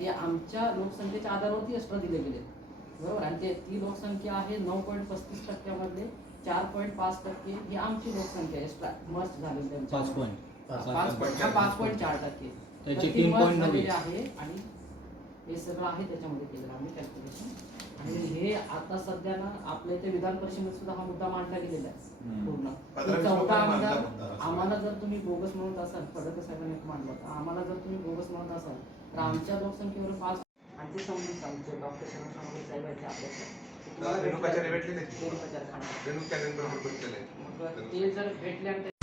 ते आमच्या लोकसंख्येच्या आधारावरती एक्स्ट्रा दिले गेले बरोबर? आणि ते ती लोकसंख्या आहे नऊ पॉईंट पस्तीस टक्क्यामध्ये चार पॉईंट पाच टक्के ही आमची लोकसंख्या एक्स्ट्रा मस्त झाली त्यांच्या पाच पॉईंट पाच पॉईंट हा, पाच पॉईंट चार टक्के. त्याचे तर ती झालेली आहे. आणि हे सगळं आहे त्याच्यामध्ये केलेलं आम्ही कॅल्क्युलेशन आणि हे आता सध्या ना आपल्या इथे विधान परिषदेत सुद्धा हा मुद्दा मांडला गेलेला आहे. पूर्ण. चौदा आमदार. आम्हाला जर तुम्ही बोगस म्हणत असाल फडणवीस साहेबांनी मांडलं होतं. आम्हाला जर तुम्ही बोगस म्हणत असाल तर आमच्या लोकसंख्येवर पाच आणि ते समजून सांगतो डॉक्टर शरद साहेब आहेत ते. रेणुकाचार्य भेटले जर भेटले आणि